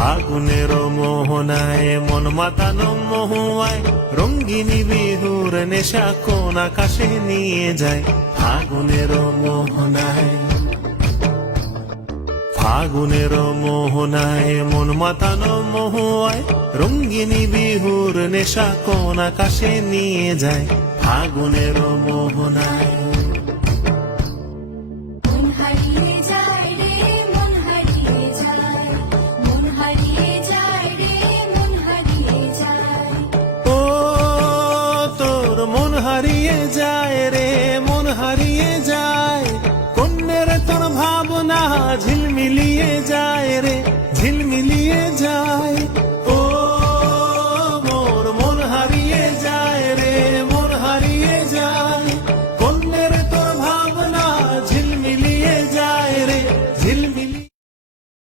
ফাগুনের মোহনায় মন মাতানো মহুয়ায় রঙ্গিনী বিহুর নেশা কোন আকাশে নিয়ে যায়। ফাগুনের মোহনায়, ফাগুনের মোহনায় মন মাতানো মহুয়ায় রঙ্গিনী বিহুর নেশা কোন আকাশে নিয়ে যায়। ফাগুনের মোহনায়।